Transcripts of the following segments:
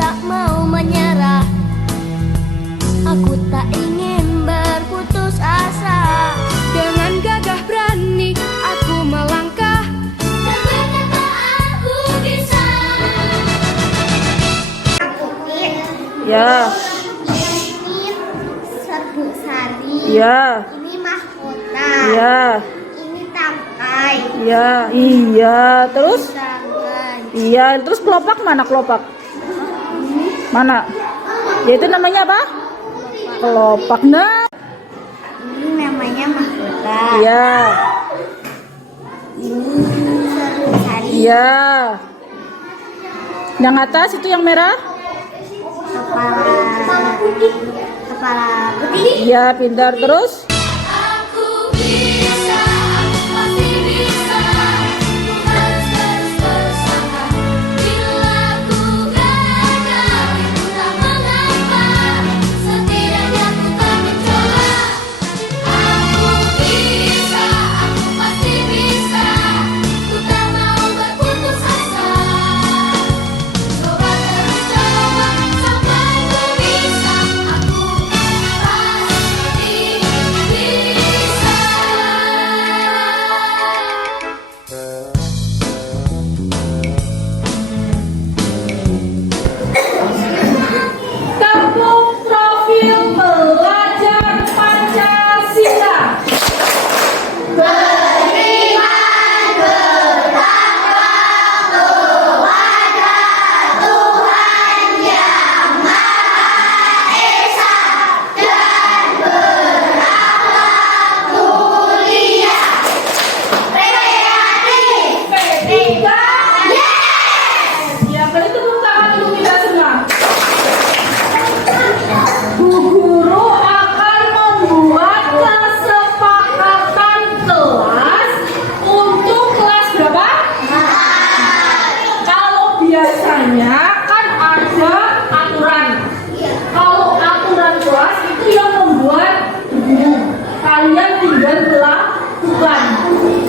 tak mau menyerah. Aku tak ingin berputus asa. Dengan gagah berani aku melangkah, dan berkata aku bisa. Ya. Ini serbuk sari. Ya. Ini mahkota. Ya. Ini tangkai. Ya. Iya. Terus? Tangan. Iya. Terus kelopak mana kelopak? Mana? Ya itu namanya apa? Kelopak. Nah. Ini namanya mahkota. Iya. Ini serbuk sari. Iya. Yang atas itu yang merah? Kepala putih. Iya, pintar. Terus? Aku bisa, aku pasti bisa. Ku harus terus berusaha. Bila ku gagal, itu tak mengapa. Setidaknya ku kan mencoba. Aku bisa, aku pasti bisa. Ku tak mau berputus asa. Coba terus coba sampai ku bisa. Aku pasti bisa. Kampung Profil Pelajar Pancasila. Tiga. Ya, kali tepuk tangan dulu kita semua. Bu guru akan membuat kesepakatan kelas untuk kelas berapa? Kalau biasanya kan ada aturan. Kalau aturan kelas itu yang membuat guru. Kalian tinggal melakukan.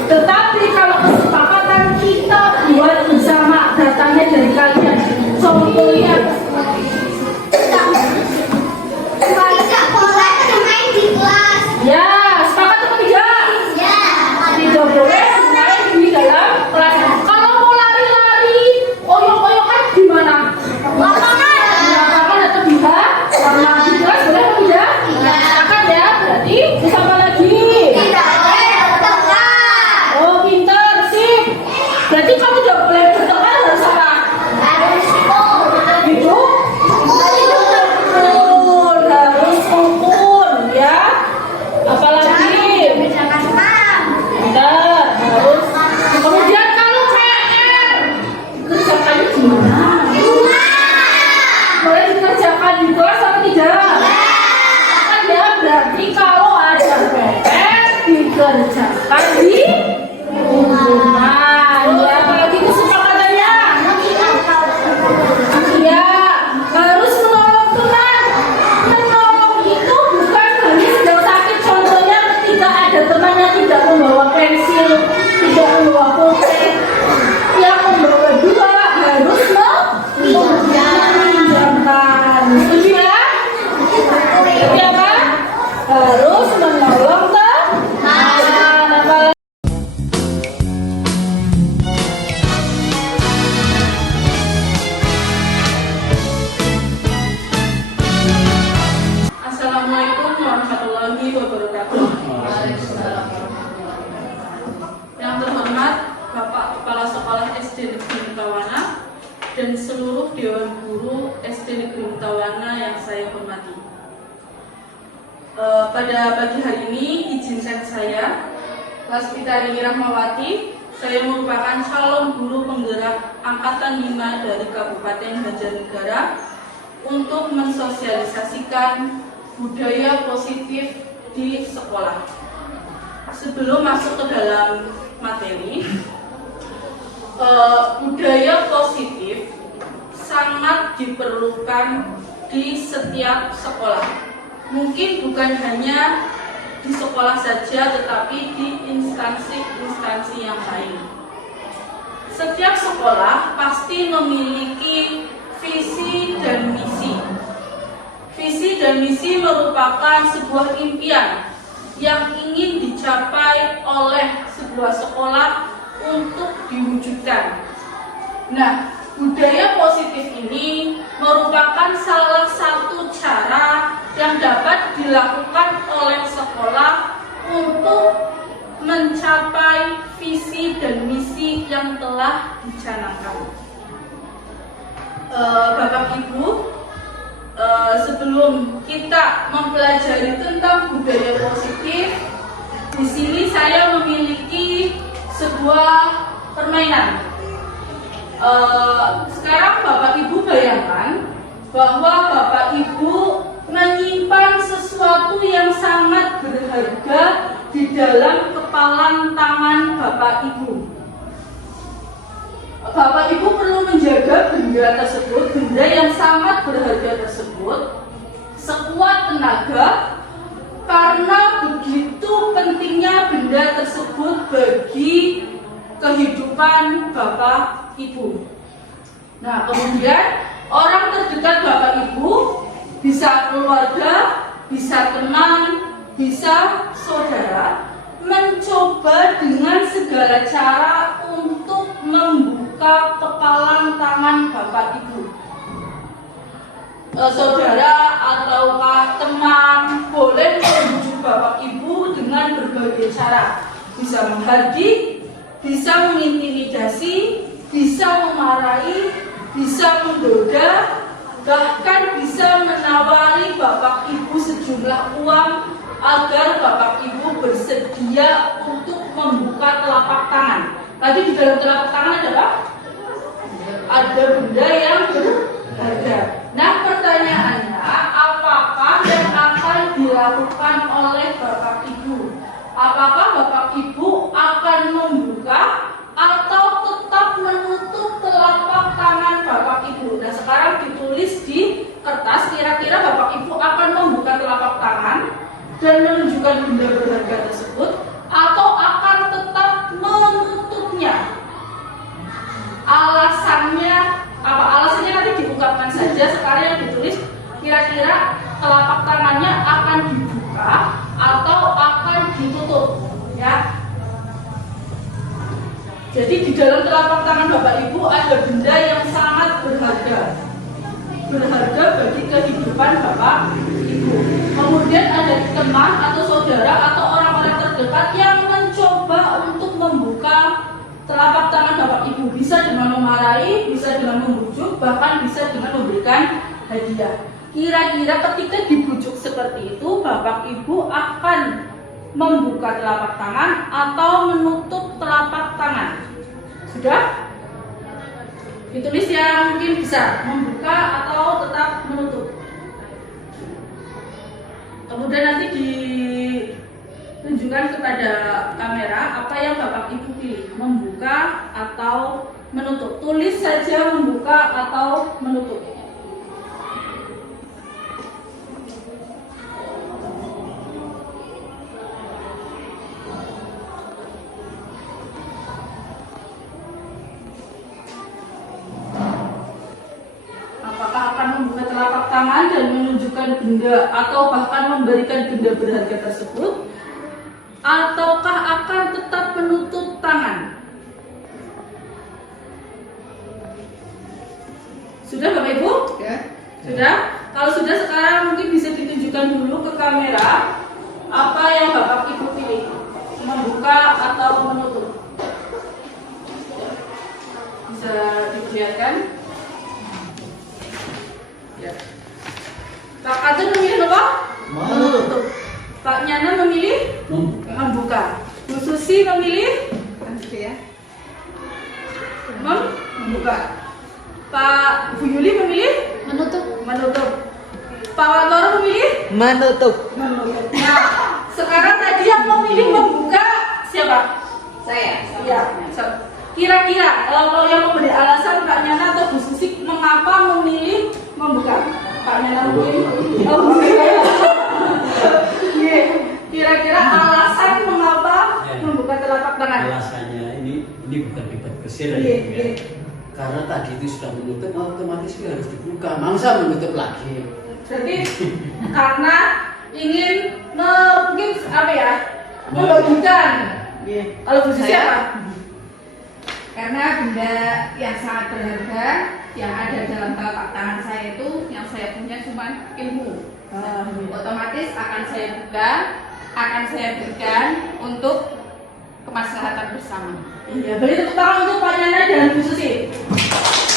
Tetapi kalau kesepakatan kita buat bersama, datangnya dari kalian. Contohnya Tidak boleh bermain di kelas. ya, sepakat atau tidak? Ya. Tidak boleh main di dalam kelas. Kalau mau lari-lari, oyok-oyokan di mana? Lapangan. Di lapangan atau di mana? Di kelas boleh atau tidak? Tidak. Sepakat ya, berarti bersama lagi. Tidak boleh bertengkar. Oh, pintar, sip. Berarti kamu tidak boleh bertengkar harus apa? Harus Gitu? Rukun, harus rukun, ya. Apalagi? Jangan mam. Bentar, harus. Kemudian kalau PR, kerjakannya gimana? Boleh dikerjakan di kelas atau tidak? Kan ya, berarti kalau ada PR dikerjakan di rumah. Ya, apalagi kesepakatannya? Iya, harus menolong teman. Menolong itu bukan hanya sedang sakit. Contohnya ketika ada teman yang tidak membawa pensil, tidak membawa pulpen, yang membawa dua harus meminjamkan. Setuju ya? Setuju apa? Harus menolong teman. Apalagi Assalamualaikum warahmatullahi wabarakatuh. Yang terhormat Bapak Kepala Sekolah SD Negeri Mutawana dan seluruh Dewan Guru SD Negeri Mutawana yang saya hormati. Pada pagi hari ini izinkan saya, Laspita Rini Rahmawati, saya merupakan calon guru penggerak Angkatan 5 dari Kabupaten Banjarnegara untuk mensosialisasikan budaya positif di sekolah. Sebelum masuk ke dalam materi, budaya positif sangat diperlukan di setiap sekolah. Mungkin bukan hanya di sekolah saja, tetapi di instansi-instansi yang lain. Setiap sekolah pasti memiliki visi merupakan sebuah impian yang ingin dicapai oleh sebuah sekolah untuk diwujudkan. Nah, budaya positif ini merupakan salah satu cara yang dapat dilakukan oleh sekolah untuk mencapai visi dan misi yang telah dicanangkan. Bapak Ibu, sebelum kita mempelajari tentang budaya positif, di sini saya memiliki sebuah permainan. Sekarang Bapak Ibu bayangkan bahwa Bapak Ibu menyimpan sesuatu yang sangat berharga di dalam kepalan tangan Bapak Ibu. Bapak Ibu perlu menjaga benda tersebut, benda yang sangat berharga tersebut, sekuat tenaga, karena begitu pentingnya benda tersebut bagi kehidupan Bapak Ibu. Nah, kemudian orang terdekat Bapak Ibu, bisa keluarga, bisa teman, bisa saudara, mencoba dengan segala cara untuk membuka kepalan tangan Bapak Ibu. Saudara ataukah teman boleh membujuk Bapak Ibu dengan berbagai cara. Bisa menghardik, bisa mengintimidasi, bisa memarahi, bisa mendoda, bahkan bisa menawari Bapak Ibu sejumlah uang agar Bapak Ibu bersedia untuk membuka telapak tangan. Tadi di dalam telapak tangan ada apa? Ada benda yang berharga. Nah, pertanyaannya, apakah yang akan dilakukan oleh Bapak Ibu? Apakah Bapak Ibu akan membuka atau tetap menutup telapak tangan Bapak Ibu? Nah, sekarang ditulis di kertas, kira-kira Bapak Ibu akan membuka telapak tangan dan menunjukkan benda berharga tersebut, atau akan tetap menutupnya? Alasannya apa? Alasannya nanti diungkapkan saja. Sekarang yang ditulis, kira-kira telapak tangannya akan dibuka atau akan ditutup, ya. Jadi di dalam telapak tangan Bapak Ibu ada benda yang sangat berharga bagi kehidupan Bapak Ibu. Kemudian ada teman atau saudara atau orang-orang terdekat yang mencoba untuk membuka telapak tangan Bapak Ibu. Bisa dengan memarahi, bisa dengan membujuk, bahkan bisa dengan memberikan hadiah. Kira-kira ketika dibujuk seperti itu, Bapak Ibu akan membuka telapak tangan atau menutup telapak tangan? Sudah? Ditulis yang mungkin bisa membuka atau tetap menutup. Kemudian nanti ditunjukkan kepada kamera apa yang Bapak Ibu pilih, membuka atau menutup. Tulis saja membuka atau menutup. Telapak tangan dan menunjukkan benda atau bahkan memberikan benda berharga tersebut, ataukah akan tetap menutup tangan? Sudah Bapak Ibu? Ya. Sudah? Kalau sudah, sekarang mungkin bisa ditunjukkan dulu ke kamera apa yang Bapak Ibu pilih, membuka atau menutup. Bisa diperlihatkan? Ya. Pak Kajen memilih apa? Menutup. Pak Nyana memilih membuka. Bu Susi memilih membuka. Pak Bu Yuli memilih menutup. Pak Wantoro memilih menutup. Nah, sekarang tadi yang memilih membuka siapa? Saya. Ya. Kira-kira kalau yang memberi alasan Pak Nyana atau Bu Susi mengapa memilih membuka? Pak Nyana mungkin. Kira-kira alasan mengapa membuka telapak tangan? Alasannya ini bukan debat kesir ya. Karena tadi itu sudah menutup, otomatis harus dibuka. Mangsa menutup lagi. Jadi karena ingin mungkin apa ya, membagikan. Kalau Bu Susi apa? Karena benda yang sangat berharga yang ada dalam telapak tangan saya itu yang saya punya cuma ilmu. Otomatis akan saya buka, akan saya berikan untuk kemaslahatan bersama. Iya, beri tepuk tangan untuk Pak Nana dan Bu Susi.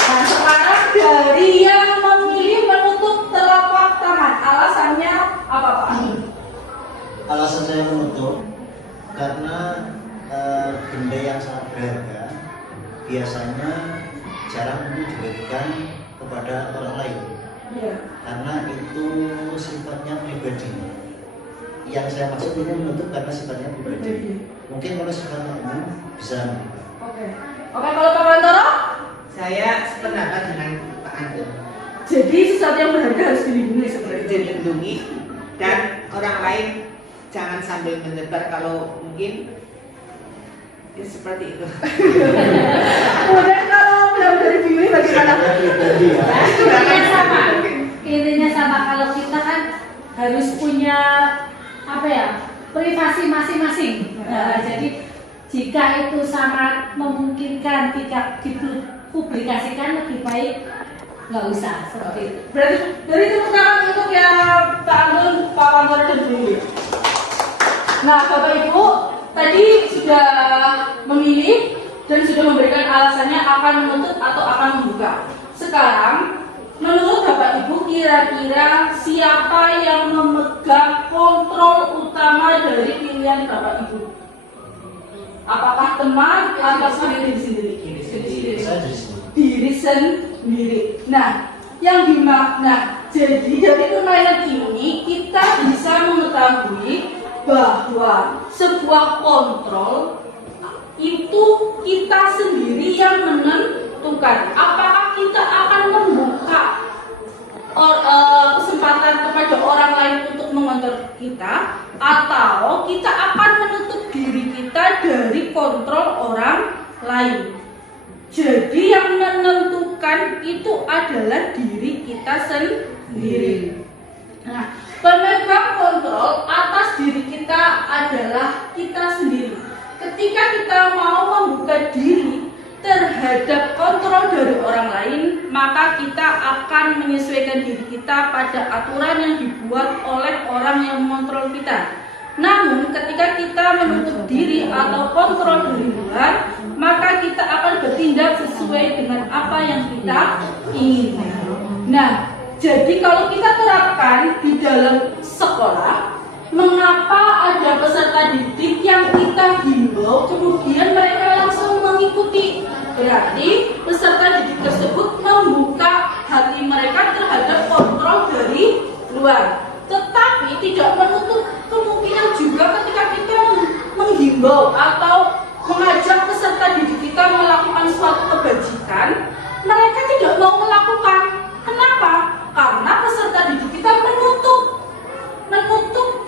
Nah, sekarang dari yang memilih menutup telapak tangan, alasannya apa Pak? Alasan saya menutup karena benda yang sangat berharga biasanya jarang untuk diberikan kepada orang lain. Iya. Karena itu sifatnya pribadi. Yang saya maksud ini menutup karena sifatnya pribadi. Mungkin kalau sifatnya umum bisa. Oke, kalau Pak Wantoro? Saya sependapat dengan Pak Ando. Jadi sesuatu yang berharga harus dilindungi sebenarnya. Dilindungi dan orang lain jangan sambil menyebar kalau mungkin ya seperti itu. Kemudian kalau dari Biwi bagaimana? Sifatnya pribadi ya. Intinya sama. Intinya sama, kalau kita kan harus punya apa ya, privasi masing-masing. Nah, jadi jika itu sangat memungkinkan tidak dipublikasikan, lebih baik nggak usah seperti itu. Berarti dari tepuk tangan untuk yang Pak Andun, Pak Wantoro dan Biwi. Nah, Bapak Ibu tadi sudah memilih dan sudah memberikan alasannya akan menutup atau akan membuka. Sekarang, menurut Bapak Ibu, kira-kira siapa yang memegang kontrol utama dari pilihan Bapak Ibu? Apakah teman atau sendiri-sendiri? Saya dari sini. Diri sendiri. Nah, yang dimakna jadi dari permainan ini kita bisa mengetahui bahwa sebuah kontrol itu kita sendiri yang menentukan apakah kita akan membuka kesempatan kepada orang lain untuk mengontrol kita, atau kita akan menutup diri kita dari kontrol orang lain. Jadi yang menentukan itu adalah diri kita sendiri. Nah, pemegang kontrol atas diri kita adalah kita sendiri. Ketika kita mau membuka diri terhadap kontrol dari orang lain, maka kita akan menyesuaikan diri kita pada aturan yang dibuat oleh orang yang mengontrol kita. Namun ketika kita menutup diri atau kontrol dari luar, maka kita akan bertindak sesuai dengan apa yang kita inginkan. Nah, jadi kalau kita terapkan di dalam sekolah, mengapa ada peserta didik yang kita himbau kemudian mereka langsung mengikuti? Berarti peserta didik tersebut membuka hati mereka terhadap kontrol dari luar. Tetapi tidak menutup kemungkinan juga ketika kita menghimbau atau mengajak peserta didik kita melakukan suatu kebajikan, mereka tidak mau melakukan. Kenapa? Karena peserta didik kita menutup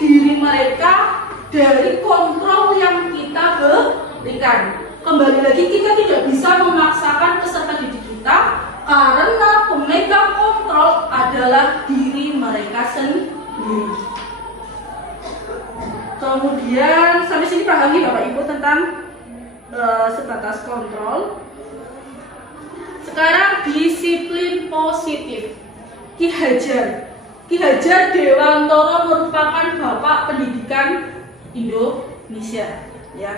diri mereka dari kontrol yang kita berikan. Kembali lagi, kita tidak bisa memaksakan peserta didik kita karena pemegang kontrol adalah diri mereka sendiri. Kemudian sampai sini pahami Bapak Ibu tentang sebatas kontrol. Sekarang disiplin positif. Ki Hajar Dewantoro merupakan Bapak Pendidikan Indonesia. Ya,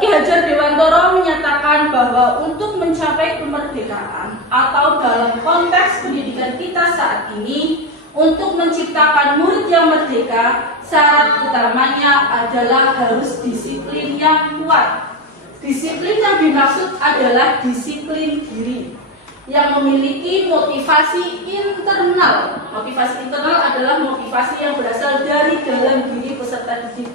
Ki Hajar Dewantoro menyatakan bahwa untuk mencapai kemerdekaan atau dalam konteks pendidikan kita saat ini, untuk menciptakan murid yang merdeka, syarat utamanya adalah harus disiplin yang kuat. Disiplin yang dimaksud adalah disiplin diri yang memiliki motivasi internal. Motivasi internal adalah motivasi yang berasal dari dalam diri peserta didik.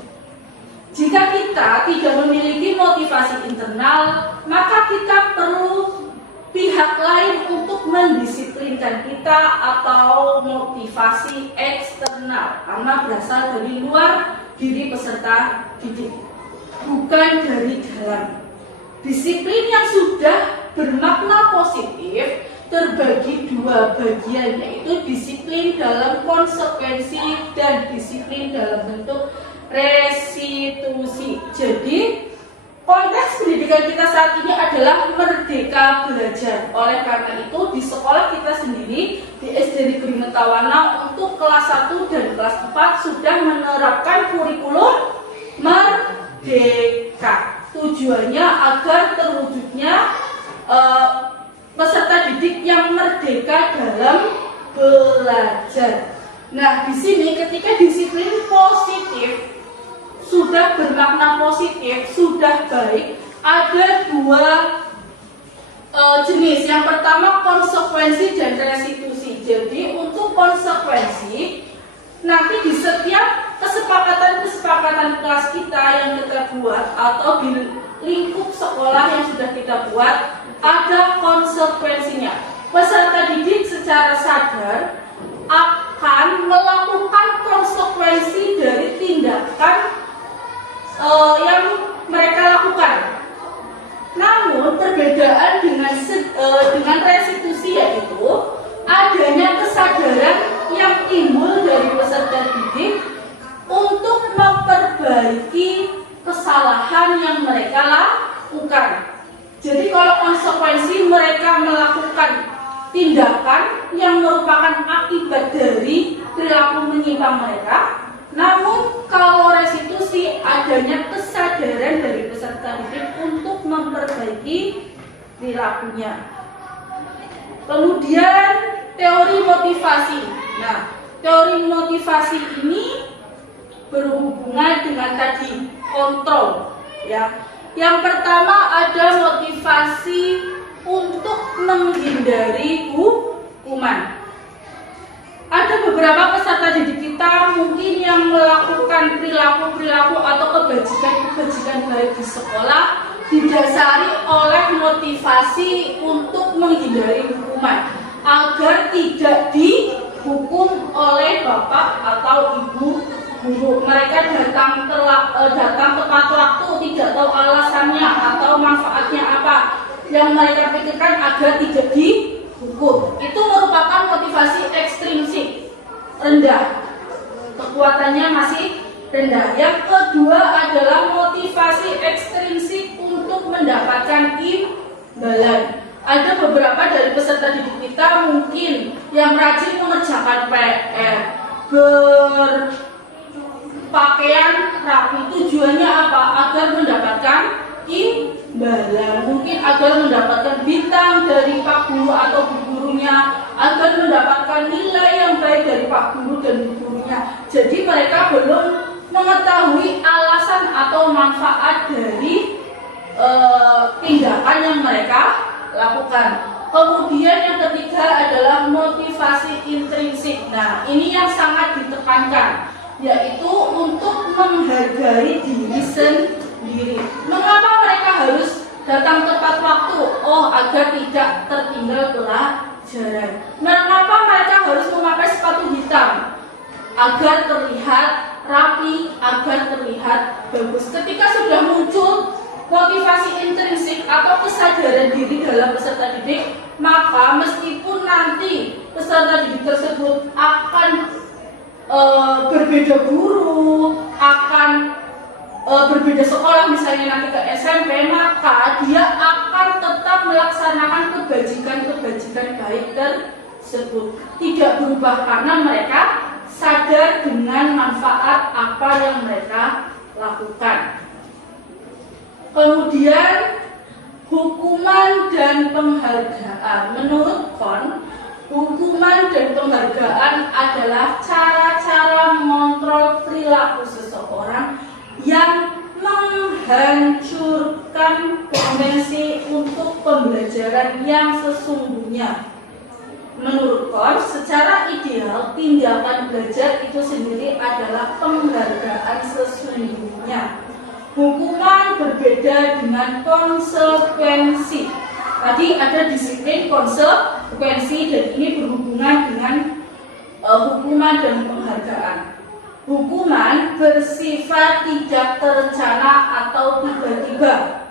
Jika kita tidak memiliki motivasi internal, maka kita perlu pihak lain untuk mendisiplinkan kita atau motivasi eksternal karena berasal dari luar diri peserta didik, bukan dari dalam. Disiplin yang sudah bermakna positif terbagi dua bagian, yaitu disiplin dalam konsekuensi dan disiplin dalam bentuk restitusi. Jadi konteks pendidikan kita saat ini adalah merdeka belajar. Oleh karena itu di sekolah kita sendiri di SD Negeri Mentawana untuk kelas 1 dan kelas 4 sudah menerapkan kurikulum merdeka. Tujuannya agar terwujudnya peserta didik yang merdeka dalam belajar. Nah, di sini ketika disiplin positif sudah bermakna positif, sudah baik, ada dua jenis. Yang pertama konsekuensi dan restitusi. Jadi untuk konsekuensi nanti di setiap kesepakatan kelas kita yang kita buat atau di lingkup sekolah yang sudah kita buat ada konsekuensinya. Peserta didik secara sadar akan melakukan konsekuensi dari tindakan yang mereka lakukan. Namun perbedaan dengan restitusi yaitu adanya kesadaran yang timbul dari peserta didik untuk memperbaiki kesalahan yang mereka lakukan. Jadi kalau konsekuensi mereka melakukan tindakan yang merupakan akibat dari perilaku menyimpang mereka. Namun kalau restitusi adanya kesadaran dari peserta didik untuk memperbaiki perilakunya. Kemudian teori motivasi. Nah, teori motivasi ini berhubungan dengan tadi kontrol, ya. Yang pertama ada motivasi untuk menghindari hukuman. Ada beberapa peserta didik kita mungkin yang melakukan perilaku-perilaku atau kebajikan-kebajikan baik di sekolah didasari oleh motivasi untuk menghindari hukuman agar tidak dihukum oleh bapak atau ibu guru. Mereka datang tepat waktu, tidak tahu alasannya atau manfaatnya apa. Yang mereka pikirkan agar tidak dihukum. Itu merupakan motivasi ekstrinsik rendah, kekuatannya masih rendah. Yang kedua adalah motivasi ekstrinsik untuk mendapatkan imbalan. Ada beberapa dari peserta didik kita mungkin yang rajin mengerjakan PR, berpakaian rapi. Tujuannya apa? Agar mendapatkan imbalan. Mungkin agar mendapatkan bintang dari Pak Guru atau Bu Gurunya, agar mendapatkan nilai yang baik dari Pak Guru dan Bu Gurunya. Jadi mereka belum mengetahui alasan atau manfaat dari tindakan yang mereka lakukan. Kemudian yang ketiga adalah motivasi intrinsik. Nah, ini yang sangat ditekankan, yaitu untuk menghargai diri sendiri. Mengapa mereka harus datang tepat waktu? Oh, agar tidak tertinggal pelajaran. Mengapa mereka harus memakai sepatu hitam? Agar terlihat rapi, agar terlihat bagus. Ketika sudah muncul motivasi intrinsik atau kesadaran diri dalam peserta didik, maka meskipun nanti peserta didik tersebut akan berbeda guru, akan berbeda sekolah, misalnya nanti ke SMP, maka dia akan tetap melaksanakan kebajikan-kebajikan baik tersebut. Tidak berubah karena mereka sadar dengan manfaat apa yang mereka lakukan. Kemudian hukuman dan penghargaan. Menurut KON, hukuman dan penghargaan adalah cara-cara mengontrol perilaku seseorang yang menghancurkan potensi untuk pembelajaran yang sesungguhnya. Menurut KON, secara ideal tindakan belajar itu sendiri adalah penghargaan sesungguhnya. Hukuman berbeda dengan konsekuensi. Tadi ada disiplin, konsekuensi, dan ini berhubungan dengan hukuman dan penghargaan. Hukuman bersifat tidak terencana atau tiba-tiba.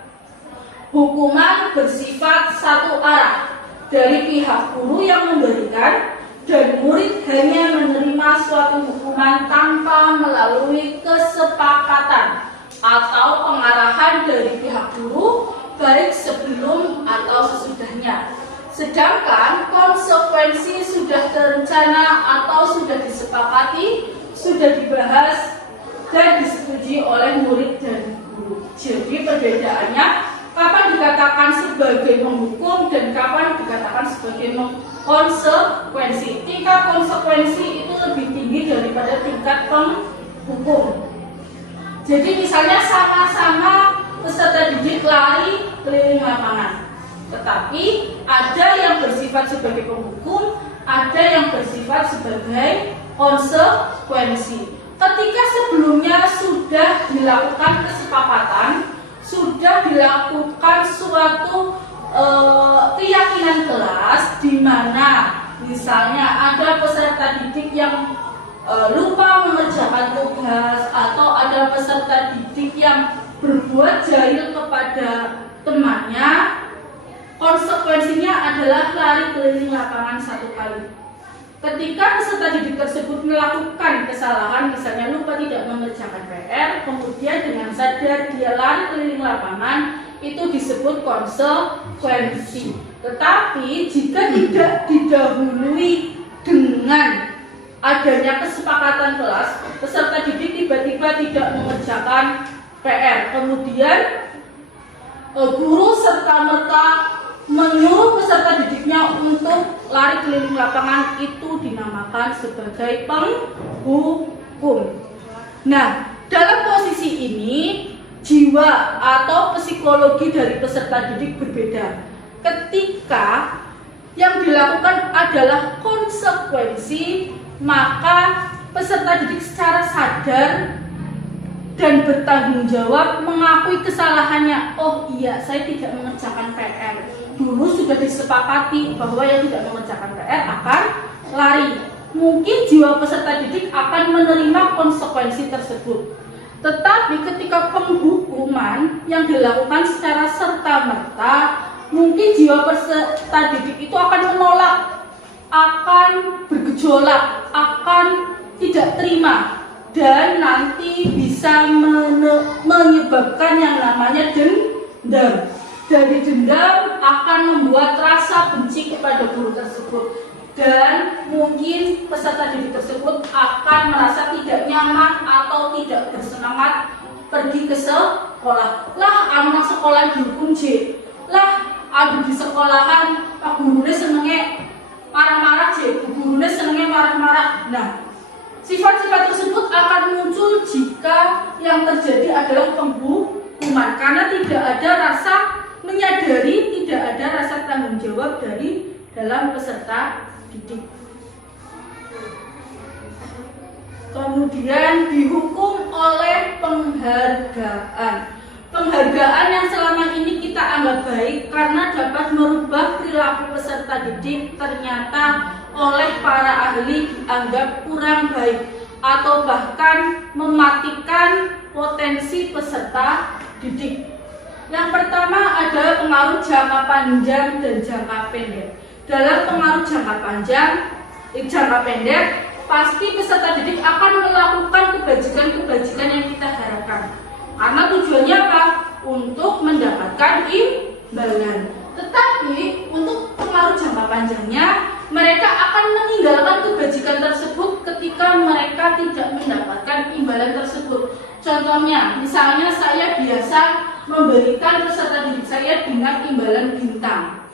Hukuman bersifat satu arah dari pihak guru yang memberikan dan murid hanya menerima suatu hukuman tanpa melalui kesepakatan atau pengarahan dari pihak guru baik sebelum atau sesudahnya. Sedangkan konsekuensi sudah terencana atau sudah disepakati, sudah dibahas dan disetujui oleh murid dan guru. Jadi perbedaannya kapan dikatakan sebagai menghukum dan kapan dikatakan sebagai konsekuensi. Tingkat konsekuensi itu lebih tinggi daripada tingkat penghukum. Jadi misalnya sama-sama peserta didik lari keliling lapangan, tetapi ada yang bersifat sebagai penghukum, ada yang bersifat sebagai konsekuensi. Ketika sebelumnya sudah dilakukan kesepakatan, sudah dilakukan suatu keyakinan kelas di mana misalnya ada peserta didik yang lupa mengerjakan tugas atau ada peserta didik yang berbuat jahil kepada temannya, konsekuensinya adalah lari keliling lapangan 1 kali. Ketika peserta didik tersebut melakukan kesalahan, misalnya lupa tidak mengerjakan PR, kemudian dengan sadar dia lari keliling lapangan, itu disebut konsekuensi. Tetapi jika tidak didahului dengan adanya kesepakatan kelas, peserta didik tiba-tiba tidak mengerjakan PR, kemudian guru serta-merta menyuruh peserta didiknya untuk lari keliling lapangan, itu dinamakan sebagai penghukum. Nah, dalam posisi ini jiwa atau psikologi dari peserta didik berbeda. Ketika yang dilakukan adalah konsekuensi, maka peserta didik secara sadar dan bertanggung jawab mengakui kesalahannya. Oh iya, saya tidak mengerjakan PR. Dulu sudah disepakati bahwa yang tidak mengerjakan PR akan lari. Mungkin jiwa peserta didik akan menerima konsekuensi tersebut. Tetapi ketika penghukuman yang dilakukan secara serta-merta, mungkin jiwa peserta didik itu akan menolak, akan bergejolak, akan tidak terima, dan nanti bisa menyebabkan yang namanya dendam. Dari dendam akan membuat rasa benci kepada guru tersebut, dan mungkin peserta didik tersebut akan merasa tidak nyaman atau tidak bersemangat pergi ke sekolah. Lah, anak sekolah dihukum J. Lah, ada di sekolahan Pak gurunya senengnya marah-marah J, gurunya senengnya marah-marah. Nah, sifat-sifat tersebut akan muncul jika yang terjadi adalah penghukuman, karena tidak ada rasa menyadari, tidak ada rasa tanggung jawab dari dalam peserta didik. Kemudian dihukum oleh penghargaan. Penghargaan yang selama ini kita anggap baik karena dapat merubah perilaku peserta didik, ternyata oleh para ahli dianggap kurang baik atau bahkan mematikan potensi peserta didik. Yang pertama adalah pengaruh jangka panjang dan jangka pendek. Dalam pengaruh jangka pendek, pasti peserta didik akan melakukan kebajikan-kebajikan yang kita harapkan. Karena tujuannya apa? Untuk mendapatkan imbalan. Tetapi untuk pengaruh jangka panjangnya, mereka akan meninggalkan kebajikan tersebut ketika mereka tidak mendapatkan imbalan tersebut. Contohnya, misalnya saya biasa memberikan peserta didik saya dengan imbalan bintang.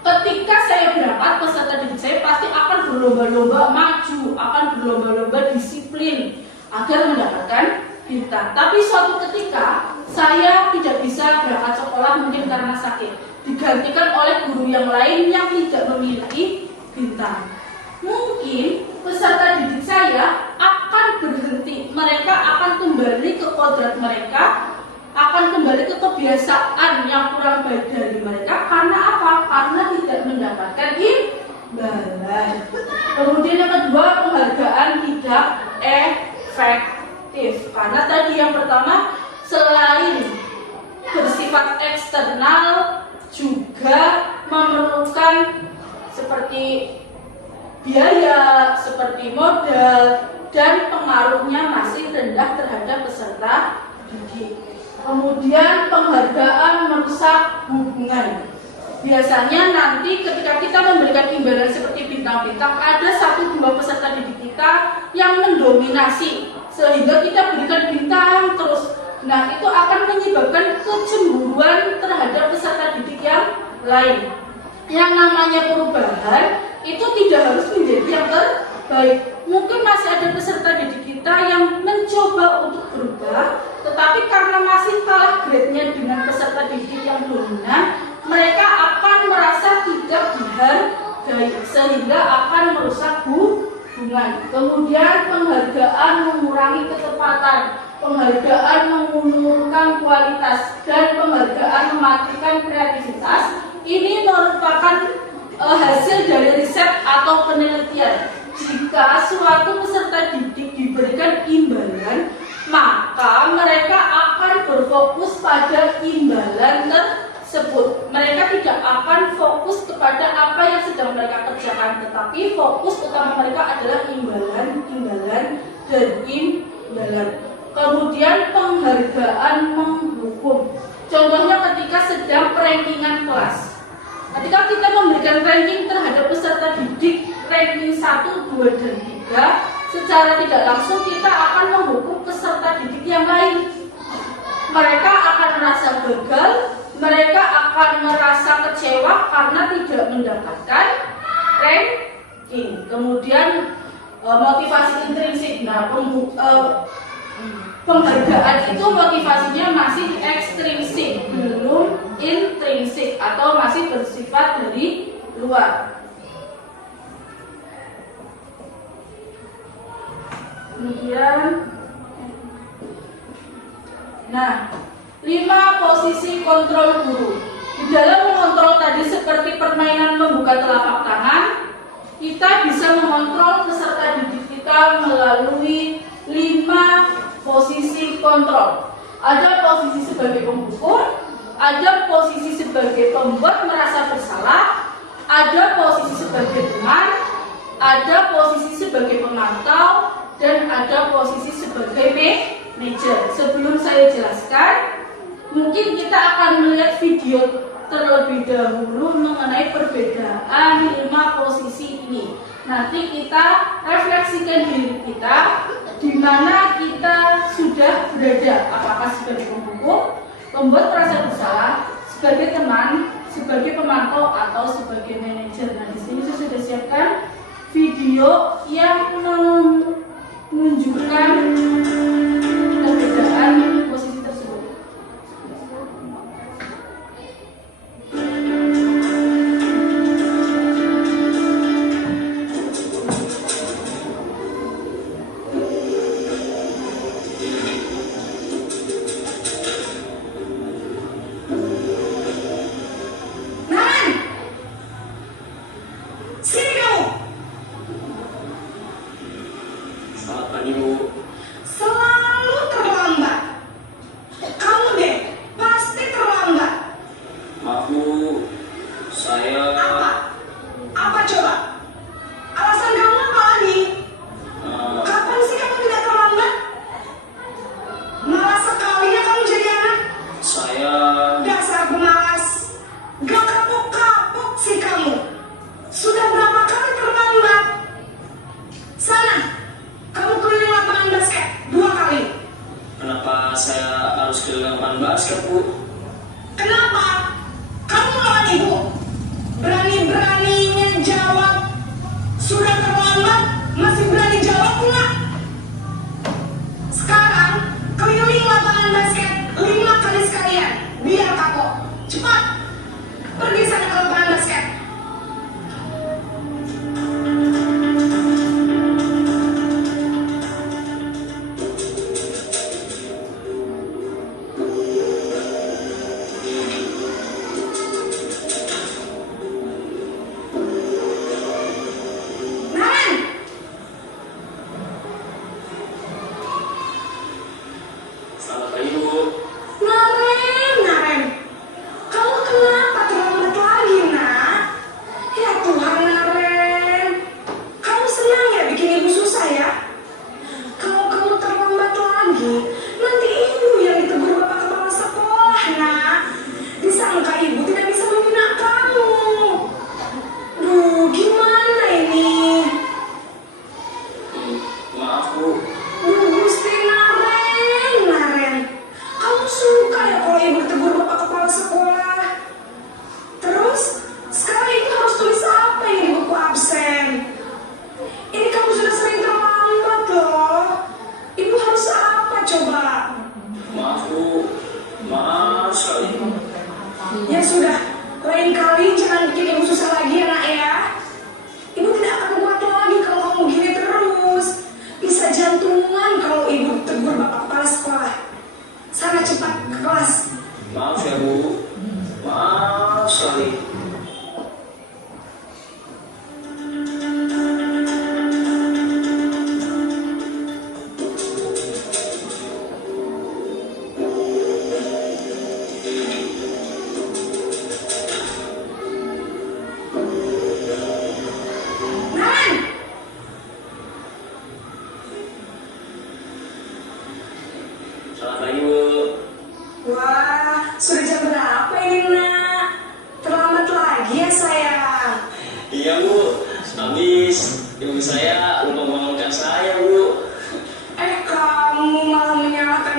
Ketika saya berangkat, peserta didik saya pasti akan berlomba-lomba maju, akan berlomba-lomba disiplin agar mendapatkan bintang. Tapi suatu ketika saya tidak bisa berangkat sekolah mungkin karena sakit, digantikan oleh guru yang lain yang tidak memiliki bintang. Mungkin peserta didik saya akan berhenti, mereka akan kembali ke kodrat mereka, akan kembali ke kebiasaan yang kurang baik dari mereka. Karena apa? Karena tidak mendapatkan imbalan. Kemudian yang kedua, penghargaan tidak efektif. Karena tadi yang pertama, selain bersifat eksternal, juga memerlukan seperti biaya, seperti modal, dan pengaruhnya masih rendah terhadap peserta didik. Kemudian penghargaan merusak hubungan. Biasanya nanti ketika kita memberikan imbalan seperti bintang-bintang, ada 1-2 peserta didik kita yang mendominasi sehingga kita berikan bintang terus. Nah, itu akan menyebabkan kecemburuan terhadap peserta didik yang lain. Yang namanya perubahan itu tidak harus menjadi yang terbaik. Mungkin masih ada peserta didik kita yang mencoba untuk berubah, tetapi karena masih kalah grade-nya dengan peserta didik yang dominan, mereka akan merasa tidak dihargai sehingga akan merusak hubungan. Kemudian penghargaan mengurangi kecepatan, penghargaan mengurungkan kualitas, dan penghargaan mematikan kreativitas. Ini merupakan hasil dari riset atau penelitian. Jika suatu peserta didik diberikan imbalan, maka mereka akan berfokus pada imbalan tersebut. Mereka tidak akan fokus kepada apa yang sedang mereka kerjakan, tetapi fokus utama mereka adalah imbalan, dan imbalan. Kemudian penghargaan menghukum. Contohnya ketika sedang rankingan kelas. Ketika kita memberikan ranking terhadap peserta didik ranking 1, 2, dan 3, secara tidak langsung kita akan menghukum peserta didik yang lain. Mereka akan merasa gagal, mereka akan merasa kecewa karena tidak mendapatkan ranking. Kemudian motivasi intrinsik. Nah, penghargaan itu motivasinya masih ekstrinsik, belum intrinsik atau masih bersifat dari luar. Kemudian, nah, 5 posisi kontrol guru. Di dalam mengontrol tadi seperti permainan membuka telapak tangan, kita bisa mengontrol peserta didik kita melalui 5 posisi kontrol. Ada posisi sebagai pemukul, ada posisi sebagai pembuat merasa bersalah, ada posisi sebagai teman, ada posisi sebagai pemantau, dan ada posisi sebagai manajer. Sebelum saya jelaskan, mungkin kita akan melihat video terlebih dahulu mengenai perbedaan 5 posisi ini. Nanti kita refleksikan diri kita di mana kita sudah berada, apakah sebagai pemukul, pembuat merasa bersalah, sebagai teman, sebagai pemantau, atau sebagai manajer. Nah, di sini saya sudah siapkan video yang menunjukkan perbedaan posisi tersebut. Selalu terlambat. Kamu deh, pasti terlambat. Maaf Bu, saya Apa coba? Alasan kamu apa lagi? Kapan sih kamu tidak terlambat? Malas sekali ya kamu jadi anak. saya Dasar pemalas. Gak kapok-kapok sih kamu. Sudah berapa kali terlambat? Sana, kamu keliling lapangan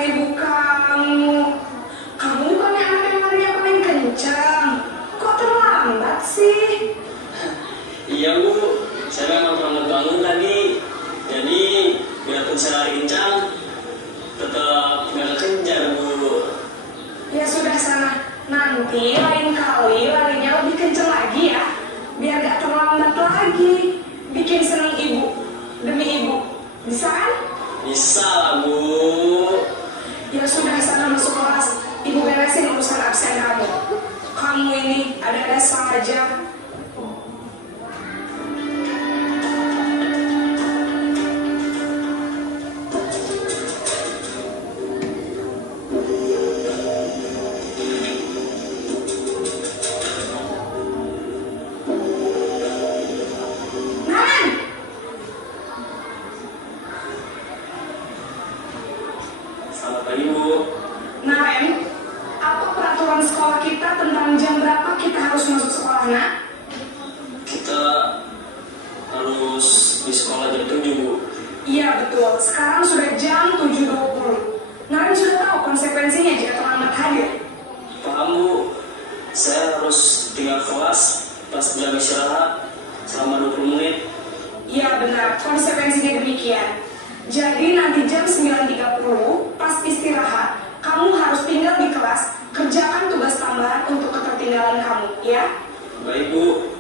ibu kamu. Kamu bukannya anak yang larinya paling kencang. Kok terlambat sih? Iya Bu, saya memang terlambat bangun tadi. Jadi biarpun saya lari kencang, tetap nggak kejar Bu. Ya sudah sana. Nanti lain kali larinya lebih kencang lagi ya. Biar gak terlambat lagi. Bikin seneng ibu. Demi ibu. Bisa kan? Bisa lah Bu. Ya sudah sana masuk kelas. Ibu beresin urusan absen kamu. Kamu ini ada-ada saja. Selamat pagi Bu. Naren, apa peraturan sekolah kita tentang jam berapa kita harus masuk sekolah, nak? Kita harus di sekolah jam 7 Bu. Iya betul, sekarang sudah jam 7.20. Naren sudah tahu konsekuensinya jika terlambat hadir. Paham Bu, saya harus tinggal kelas pas jam istirahat selama 20 menit. Iya benar, konsekuensinya demikian. Jadi nanti jam 9.30 pas istirahat, kamu harus tinggal di kelas, kerjakan tugas tambahan untuk ketertinggalan kamu, ya? Baik Bu.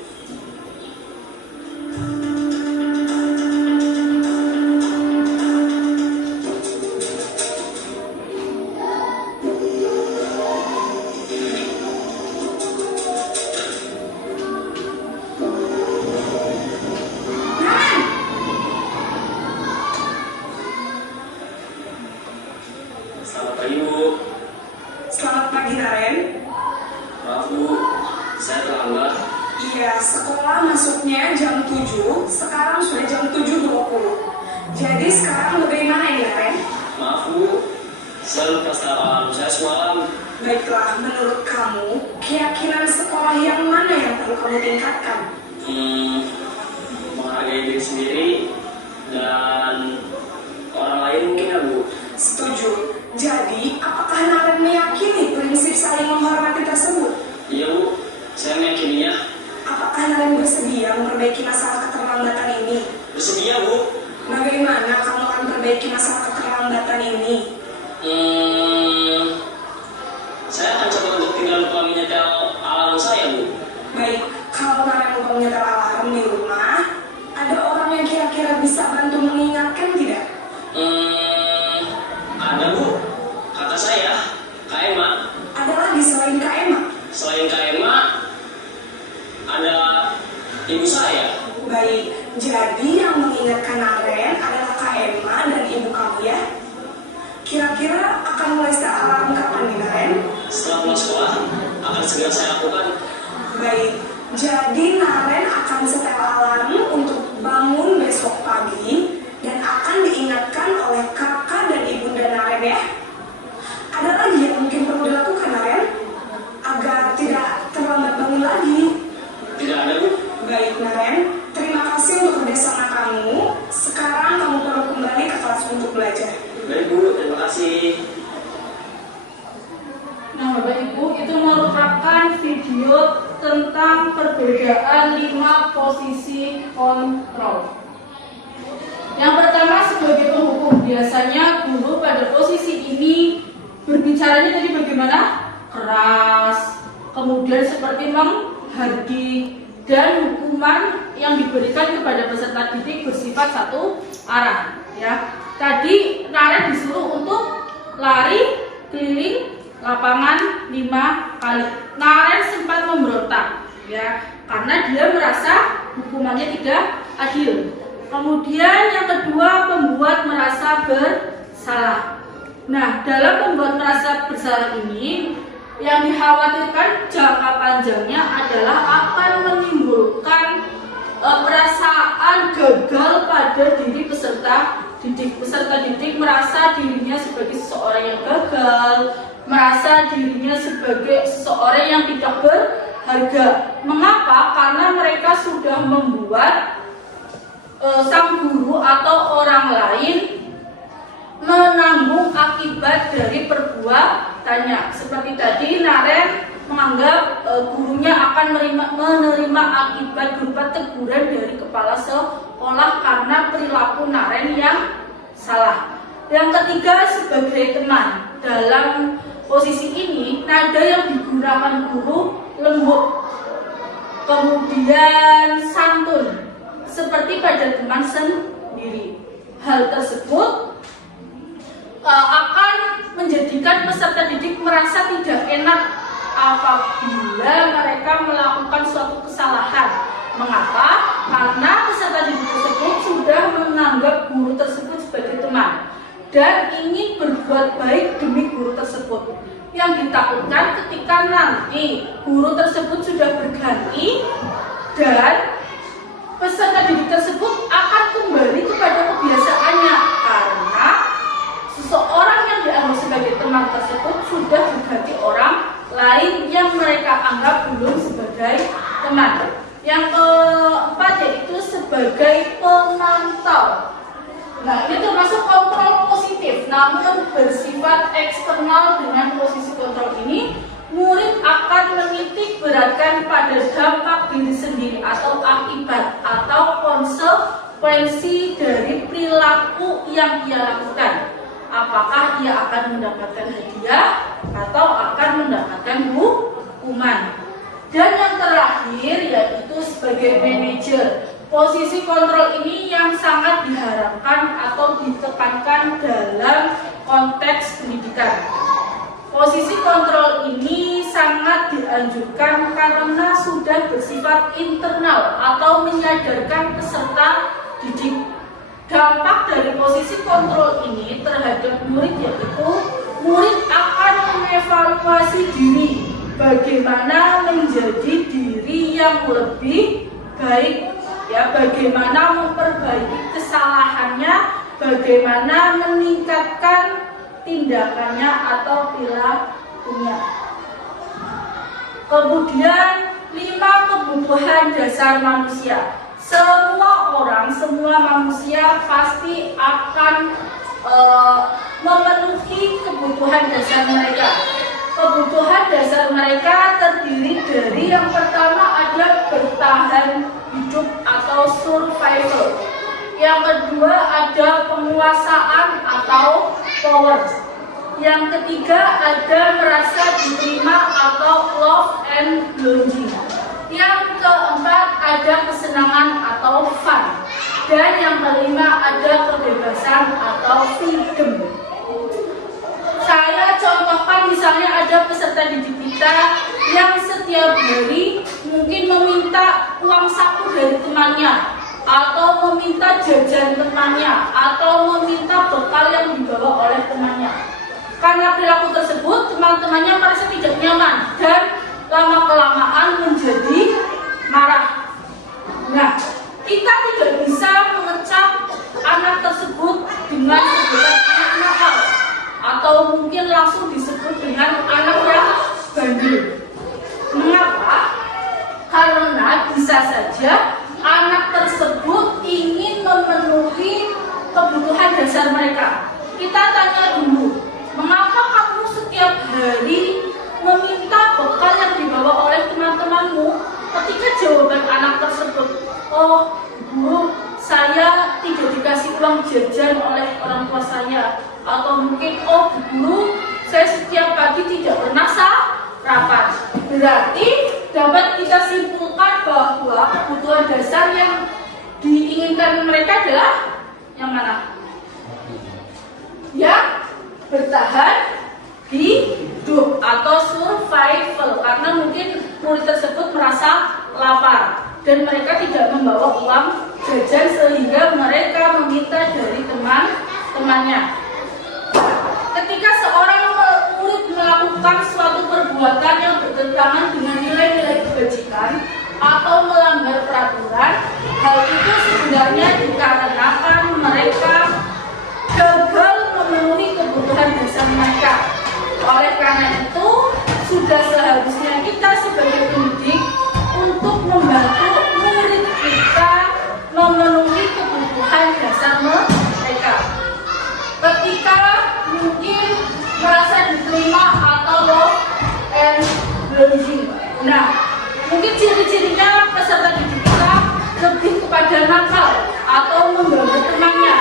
Selamat pagi Bu. Selamat pagi Naren. Maaf Bu, saya terlambat. Iya, sekolah masuknya jam 7, sekarang sudah jam 7.20. Jadi sekarang bagaimana ini Naren? Maaf Bu, saya lupa setel alarm saya semalam. Baiklah, menurut kamu, keyakinan sekolah yang mana yang perlu kamu tingkatkan? Menghargai diri sendiri dan orang lain mungkin ya Bu. Setuju. Jadi, apakah Naren meyakini prinsip saling menghormati tersebut? Iya Bu, saya meyakininya. Apakah Naren bersedia memperbaiki masalah keterlambatan ini? Bersedia Bu. Bagaimana kamu akan memperbaiki masalah keterlambatan ini? Saya akan coba untuk tinggal lupa menyetel alarm saya Bu. Baik, kalau Naren lupa menyetel alarm di rumah, ada orang yang kira-kira bisa bantu mengingatkan tidak? Ada Bu, kata saya, Kak Emma. Ada lagi selain Kak Emma? Selain Kak Emma, ada ibu saya. Baik, jadi yang mengingatkan Naren adalah Kak Emma dan ibu kamu ya? Kira-kira akan mulai setel alarm kapan nih Naren? Setelah pulang sekolah, akan segera saya lakukan. Baik, jadi Naren akan setel alarm untuk bangun besok pagi dan akan diingatkan oleh kakak dan ibunda Naren ya. Ada lagi yang mungkin perlu dilakukan Naren agar tidak terlambat bangun lagi? Tidak ada Bu. Baik Naren, terima kasih untuk kerjasama kamu. Sekarang kamu perlu kembali ke kelas untuk belajar. Baik Bu, terima kasih. Nah Bapak Ibu, itu merupakan video tentang perbedaan 5 posisi kontrol. Yang pertama sebagai penghukum, biasanya guru pada posisi ini berbicaranya tadi bagaimana? Keras, kemudian seperti menghardik, dan hukuman yang diberikan kepada peserta didik bersifat satu arah. Ya, tadi Naren disuruh untuk lari keliling lapangan 5 kali. Naren sempat memberontak, ya, karena dia merasa hukumannya tidak adil. Kemudian yang kedua, membuat merasa bersalah. Nah, dalam membuat merasa bersalah ini, yang dikhawatirkan jangka panjangnya adalah akan menimbulkan perasaan gagal pada diri peserta didik. Peserta didik merasa dirinya sebagai seseorang yang gagal, merasa dirinya sebagai seseorang yang tidak berharga. Mengapa? Karena mereka sudah membuat sang guru atau orang lain menanggung akibat banyak. Seperti tadi Naren menganggap gurunya akan menerima akibat berupa teguran dari kepala sekolah karena perilaku Naren yang salah. Yang ketiga, sebagai teman. Dalam posisi ini, nada yang digunakan guru lembut, kemudian santun, seperti pada teman sendiri. Hal tersebut akan menjadikan peserta didik merasa tidak enak apabila mereka melakukan suatu kesalahan. Mengapa? Karena peserta didik tersebut sudah menganggap guru tersebut sebagai teman dan ingin berbuat baik demi guru tersebut. Yang ditakutkan ketika nanti guru tersebut sudah berganti dan peserta didik tersebut akan kembali kepada kebiasaannya karena seseorang yang dianggap sebagai teman tersebut sudah berganti orang lain yang mereka anggap belum sebagai teman. Yang keempat yaitu sebagai pemantau. Nah, ini termasuk kontrol positif, namun bersifat eksternal. Dengan posisi kontrol ini, murid akan menitik beratkan pada dampak diri sendiri atau akibat atau konsekuensi dari perilaku yang ia lakukan. Apakah ia akan mendapatkan hadiah atau akan mendapatkan hukuman. Dan yang terakhir yaitu sebagai manajer. Posisi kontrol ini yang sangat diharapkan atau ditekankan dalam konteks pendidikan. Posisi kontrol ini sangat dianjurkan karena sudah bersifat internal atau menyadarkan peserta didik. Dampak dari posisi kontrol ini terhadap murid yaitu murid akan mengevaluasi diri, bagaimana menjadi diri yang lebih baik, ya, bagaimana memperbaiki kesalahannya, bagaimana meningkatkan tindakannya atau perilakunya. Kemudian 5 kebutuhan dasar manusia. Semua orang, semua manusia pasti akan memenuhi kebutuhan dasar mereka. Kebutuhan dasar mereka terdiri dari yang pertama ada bertahan hidup atau survival. Yang kedua ada penguasaan atau power. Yang ketiga ada merasa diterima atau love and belonging. Yang keempat ada kesenangan atau fun. Dan yang kelima ada kebebasan atau freedom. Saya contohkan misalnya ada peserta didik kita yang setiap hari mungkin meminta uang saku dari temannya, atau meminta jajan temannya, atau meminta bekal yang dibawa oleh temannya. Karena perilaku tersebut teman-temannya merasa tidak nyaman dan lama-kelamaan menjadi marah. Nah, kita tidak bisa mengecap anak tersebut dengan sebutan anak nakal, atau mungkin langsung disebut dengan anak yang bandel. Mengapa? Karena bisa saja anak tersebut ingin memenuhi kebutuhan dasar mereka. Kita tanya dulu, mengapa kamu setiap hari meminta bekal yang dibawa oleh teman-temanmu? Ketika jawaban anak tersebut, oh Bu, saya tidak dikasih uang jajan oleh orang tua saya, atau mungkin oh guru, saya setiap pagi tidak pernah sarapan. Berarti dapat kita simpulkan bahwa kebutuhan dasar yang diinginkan mereka adalah yang mana? Yang bertahan hidup atau survival, karena mungkin murid tersebut merasa lapar dan mereka tidak membawa uang jajan sehingga mereka meminta dari teman-temannya. Ketika seorang murid melakukan suatu perbuatan yang bertentangan dengan nilai-nilai kebajikan atau melanggar peraturan, hal itu sebenarnya dikarenakan mereka gagal memenuhi kebutuhan dasar mereka. Oleh karena itu, sudah seharusnya kita sebagai pendidik untuk membantu murid kita memenuhi kebutuhan dasar mereka. Ketika mungkin merasa diterima atau low and belonging. Nah, mungkin ciri-cirinya peserta didik kita lebih kepada nakal atau mengganggu temannya.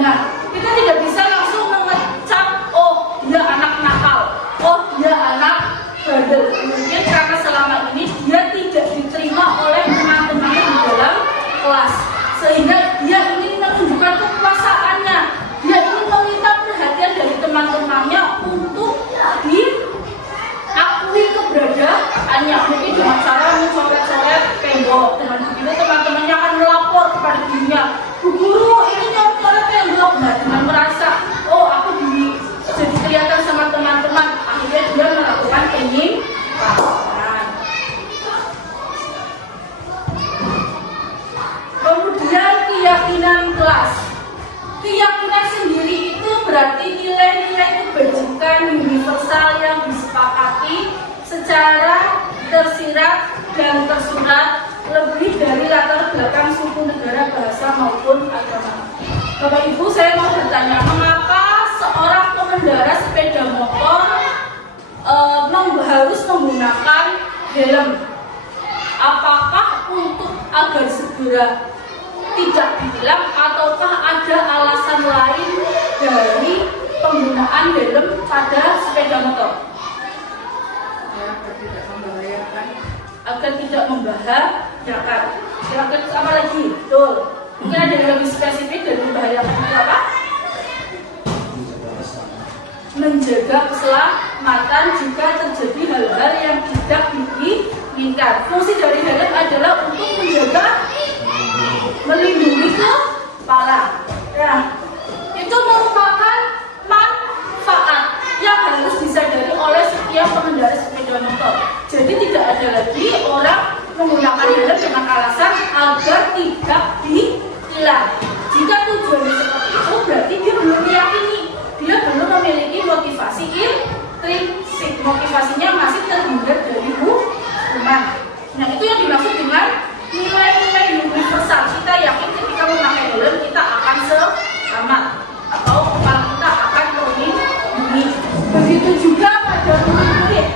Nah, kita tidak bisa langsung mengecap, oh dia anak nakal, oh dia anak bandel. Mungkin karena selama ini dia tidak diterima oleh teman-temannya di dalam kelas, sehingga dia ingin menunjukkan kekuasaannya, dia ingin meminta perhatian dari teman-temannya untuk diakui keberadaannya. Mungkin dengan cara mencoret-coret tembok. Dengan begitu teman-temannya akan melapor kepada dirinya, Bu Guru ini coret tembok. Nah, dengan merasa, oh aku jadi kelihatan sama teman-teman, akhirnya dia melakukan penyimpangan. Kemudian keyakinan kelas. Keyakinan sendiri itu berarti nilai-nilai kebajikan universal yang disepakati secara tersirat dan tersurat lebih dari latar belakang suku, negara, bahasa maupun agama. Bapak Ibu, saya mau bertanya, mengapa seorang pengendara sepeda motor harus menggunakan helm? Apakah untuk agar segera tidak ditilang ataukah ada alasan lain dari penggunaan helm pada sepeda motor? Agar tidak membahayakan. Agar apa lagi? Betul. Mungkin ada yang lebih spesifik dari membahayakan itu apa? Menjaga keselamatan jika terjadi hal-hal yang tidak diinginkan. Fungsi dari helm adalah untuk menjaga, melindungi kepala. Ya, itu merupakan manfaat yang harus disadari oleh setiap pengendara sepeda motor. Jadi tidak ada lagi orang menggunakan helm dengan alasan agar tidak ditilang. Jika tujuannya seperti itu, berarti dia belum meyakini, dia belum memiliki motivasi intrinsik, motivasinya masih terhindar dari hukuman. Nah, itu yang dimaksud dengan nilai-nilai universal. Kita yakin ketika memakai helm kita akan selamat atau kepala kita akan terlindungi. Begitu juga pada murid,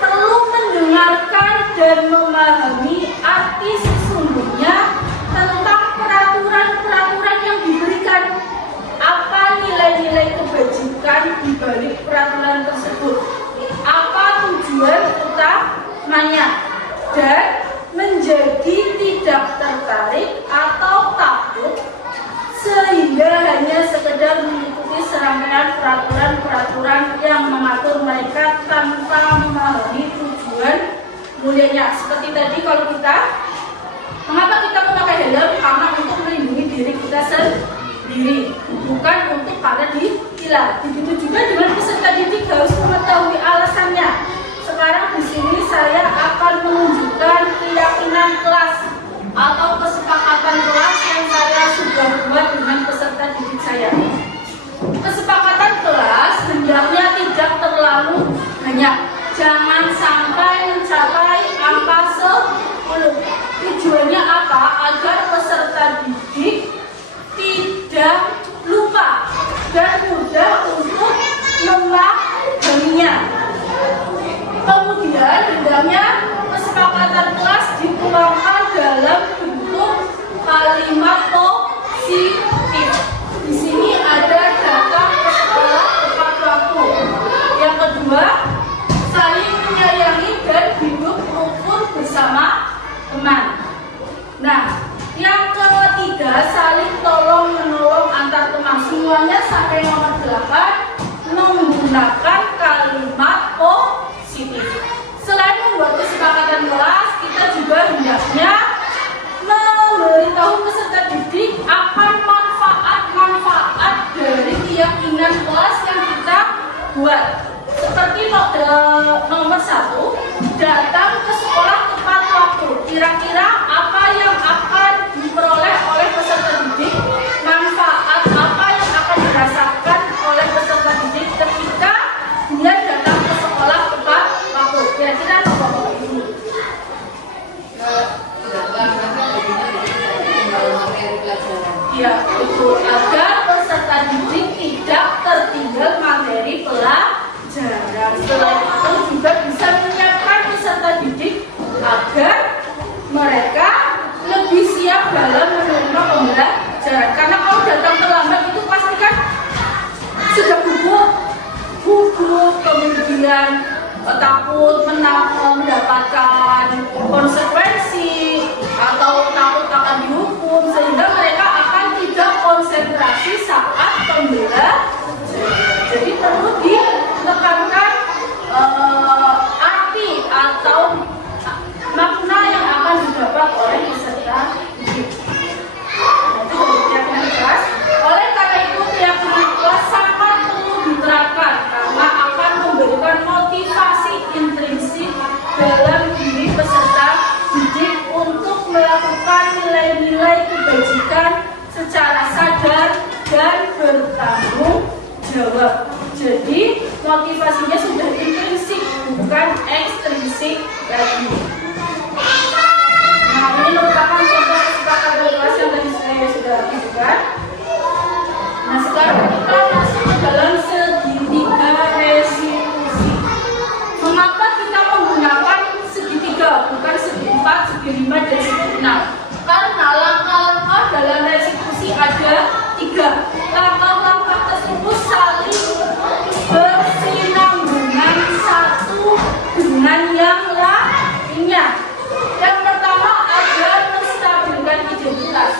perlu mendengarkan dan memahami arti sesungguhnya tentang peraturan-peraturan yang diberikan. Apa nilai-nilai kebajikan di balik peraturan tersebut? Apa tujuan utamanya? Dan menjadi tidak tertarik atau takut sehingga hanya sekedar mengikuti serangkaian peraturan-peraturan yang mengatur mereka tanpa memahami tujuan mulianya. Seperti tadi kalau kita, mengapa kita memakai helm? Karena untuk melindungi diri kita sendiri, bukan untuk karena ditilang. Begitu juga dengan peserta didik harus mengetahui alasannya. Sekarang di sini saya akan menunjukkan keyakinan kelas atau kesepakatan kelas yang saya sudah buat dengan peserta didik saya. Kesepakatan kelas hendaknya tidak terlalu banyak. Jangan sampai mencapai angka 10. Tujuannya apa? Agar peserta didik tidak lupa dan mudah untuk memahaminya. Kemudian hendaknya kesepakatan kelas dituangkan dalam bentuk kalimat positif. Di sini ada datang ke sekolah tepat waktu. Yang kedua, saling menyayangi dan hidup rukun bersama teman. Nah, yang ketiga, saling tolong menolong antar teman. Semuanya sampai nomor 8 menggunakan kalimat positif. Selain membuat kesepakatan kelas, kita juga hendaknya memberitahu peserta didik akan manfaat-manfaat dari keyakinan kelas yang kita buat. Seperti nomor 1, datang ke sekolah tepat waktu. Kira-kira apa yang akan diperoleh oleh peserta didik? Manfaat apa yang akan dirasakan oleh peserta didik ketika dia datang ke sekolah tepat waktu? Kira-kira apa Bapak Ibu? Ya, itu agar peserta didik tidak tinggal materi pelajaran. Selain itu juga bisa menyiapkan peserta didik agar mereka lebih siap dalam menerima pembelajaran. Karena kalau datang terlambat itu pasti kan sudah gugup, kemudian takut mendapatkan konsekuensi atau takut akan dihukum, sehingga mereka akan tidak konsentrasi saat pembelajaran. Jadi perlu ditekankan arti atau makna yang akan didapat oleh peserta didik. Itu keyakinan kelas. Oleh karena itu keyakinan kelas sangat perlu diterapkan karena akan memberikan motivasi intrinsik dalam diri peserta didik untuk melakukan nilai-nilai kebajikan secara sadar dan bertanggung jawab. Jadi motivasinya sudah intrinsik bukan ekstrinsik lagi. Nah, ini merupakan contoh kesepakatan kelas yang tadi saya sudah tunjukkan. Nah, sekarang kita masuk ke dalam segitiga restitusi. Mengapa kita menggunakan segitiga, bukan segi 4, segi 5, dan segi 6? Karena langkah-langkah dalam restitusi ada 3. Langkah-langkah tersebut saling bersinambungan satu dengan yang lainnya. Yang pertama adalah menstabilkan identitas.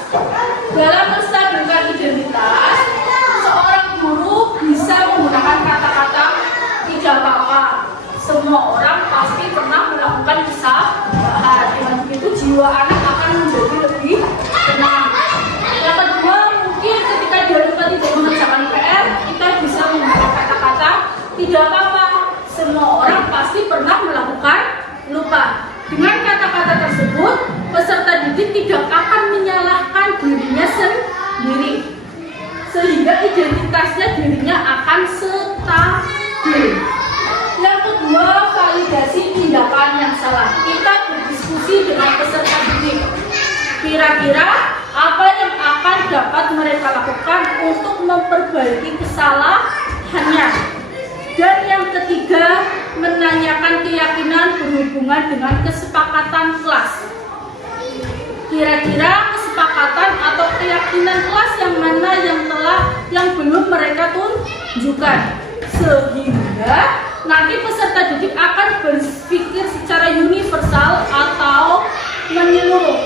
Dalam menstabilkan identitas, seorang guru bisa menggunakan kata-kata tidak apa-apa. Semua orang pasti pernah melakukan kesalahan. Dengan begitu jiwa anak akan menjadi lebih tenang. Yang kedua, mungkin ketika dia lupa tidak mengerjakan PR, kita bisa menggunakan kata-kata tidak apa-apa. Semua orang pasti pernah melakukan lupa. Dengan kata-kata tersebut, peserta didik tidak akan menyalahkan dirinya sendiri, sehingga identitasnya dirinya akan stabil. Yang kedua, validasi tindakan yang salah. Kita berdiskusi dengan peserta didik. Kira-kira apa yang akan dapat mereka lakukan untuk memperbaiki kesalahannya. Dan yang ketiga, menanyakan keyakinan berhubungan dengan kesepakatan kelas. Kira-kira kesepakatan atau keyakinan kelas yang mana yang belum mereka tunjukkan, sehingga nanti peserta didik akan berpikir secara universal atau menyeluruh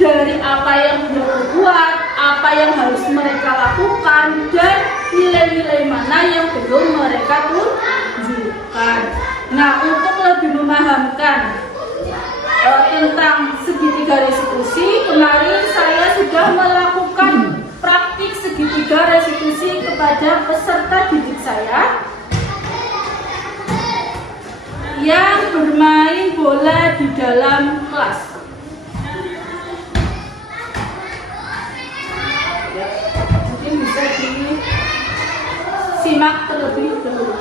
dari apa yang sudah berbuat, apa yang harus mereka lakukan, dan nilai-nilai mana yang belum mereka tunjukkan. Nah, untuk lebih memahamkan tentang segitiga restitusi, kemarin saya sudah melakukan praktik segitiga restitusi kepada peserta didik saya yang bermain bola di dalam kelas. Mungkin bisa disimak terlebih dahulu.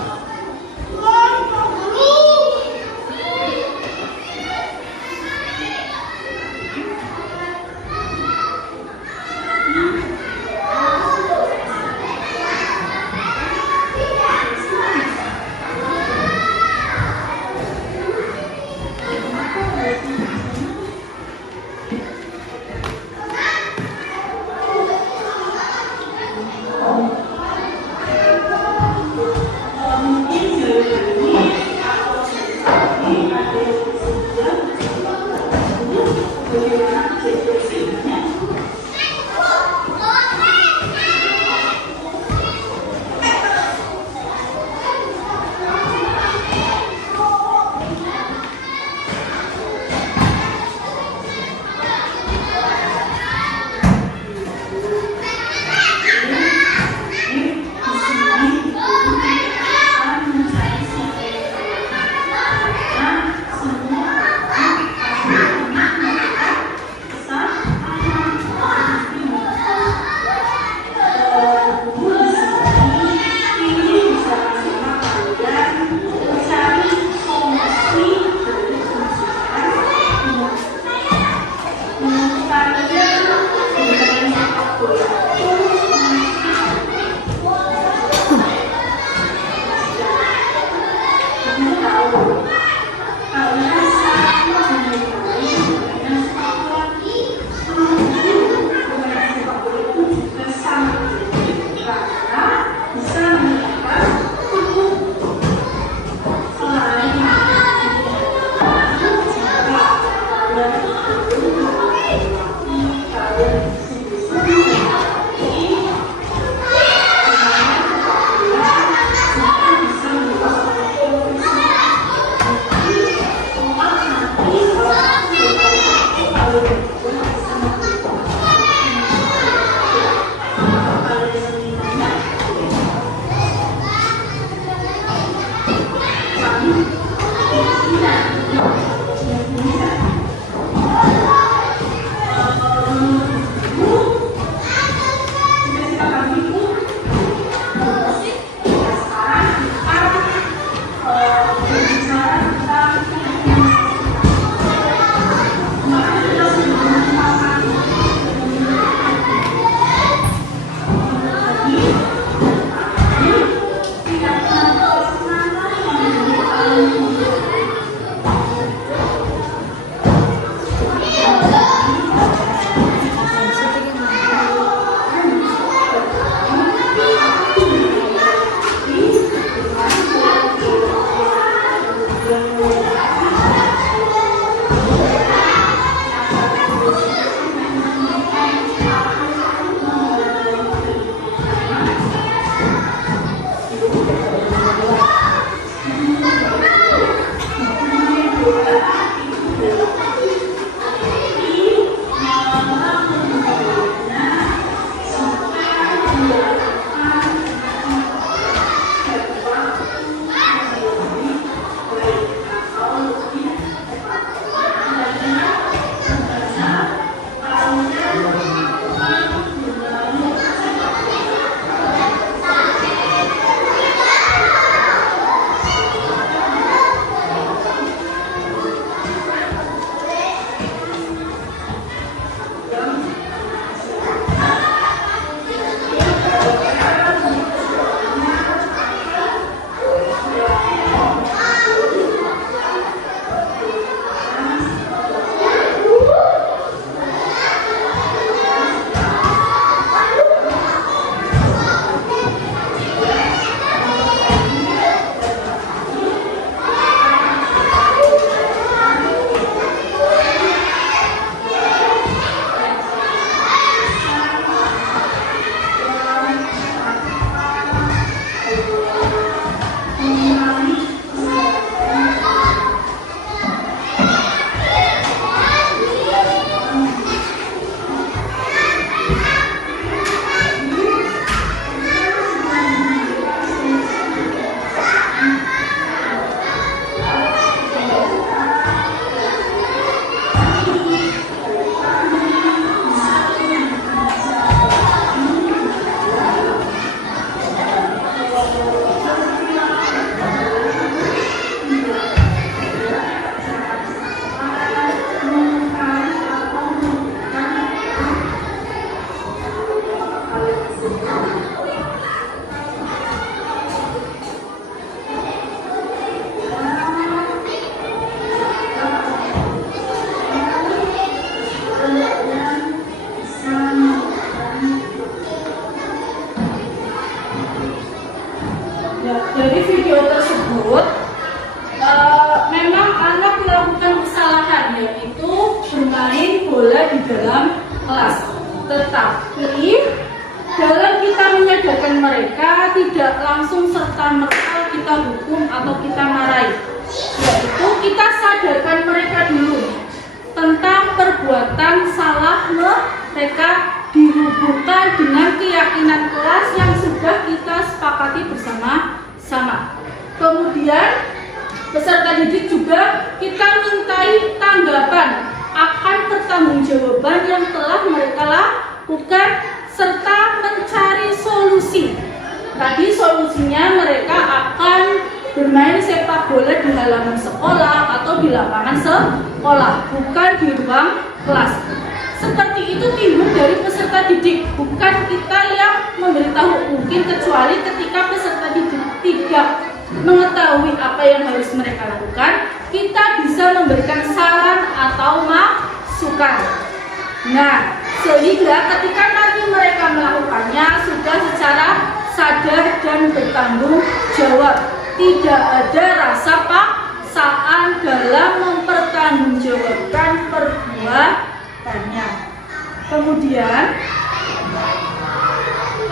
dari video tersebut memang anak melakukan kesalahan, yaitu bermain bola di dalam kelas. Tetapi dalam kita menyadarkan mereka, tidak langsung serta-merta kita hukum atau kita marahi, yaitu kita sadarkan mereka dulu tentang perbuatan salah mereka, dihubungkan dengan keyakinan kelas yang sudah kita sepakati bersama-sama. Kemudian peserta didik juga kita mintai tanggapan akan pertanggungjawaban yang telah mereka lakukan serta mencari solusi. Tadi solusinya mereka akan bermain sepak bola di halaman sekolah atau di lapangan sekolah, bukan di ruang kelas. Seperti itu timbul dari peserta didik, bukan kita yang memberitahu. Mungkin kecuali ketika peserta didik tidak mengetahui apa yang harus mereka lakukan, kita bisa memberikan saran atau masukan. Nah, sehingga ketika nanti mereka melakukannya sudah secara sadar dan bertanggung jawab, tidak ada rasa paksaan dalam mempertanggungjawabkan perbuatannya. Kemudian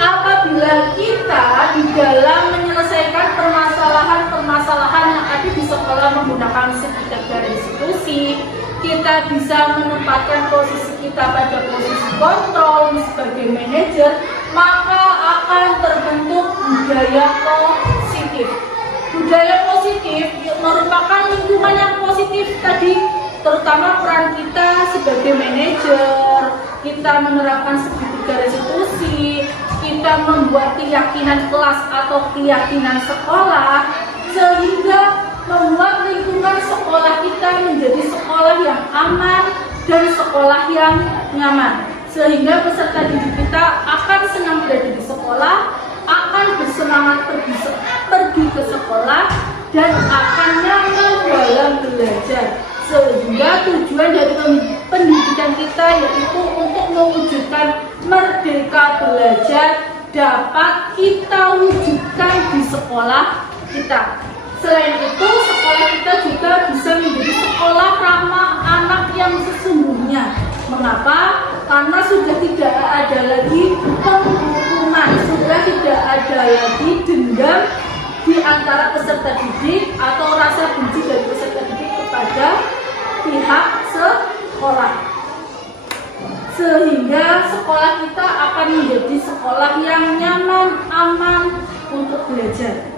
apabila kita di dalam menyelesaikan permasalahan yang ada di sekolah menggunakan sekitar institusi, kita bisa menempatkan posisi kita pada posisi kontrol sebagai manajer, maka akan terbentuk budaya positif. Budaya positif merupakan lingkungan yang positif tadi, terutama peran kita sebagai manajer, kita menerapkan segitiga restitusi, kita membuat keyakinan kelas atau keyakinan sekolah, sehingga membuat lingkungan sekolah kita menjadi sekolah yang aman dan sekolah yang nyaman, sehingga peserta didik kita akan senang berada di sekolah, akan bersemangat pergi ke sekolah, dan akan nyaman dalam belajar. Sehingga tujuan dari pendidikan kita yaitu untuk mewujudkan merdeka belajar dapat kita wujudkan di sekolah kita. Selain itu, sekolah kita juga bisa menjadi sekolah ramah anak yang sesungguhnya. Mengapa? Karena sudah tidak ada lagi penghukuman, sudah tidak ada lagi dendam di antara peserta didik atau rasa benci dari peserta didik kepada pihak sekolah. Sehingga sekolah kita akan menjadi sekolah yang nyaman, aman untuk belajar.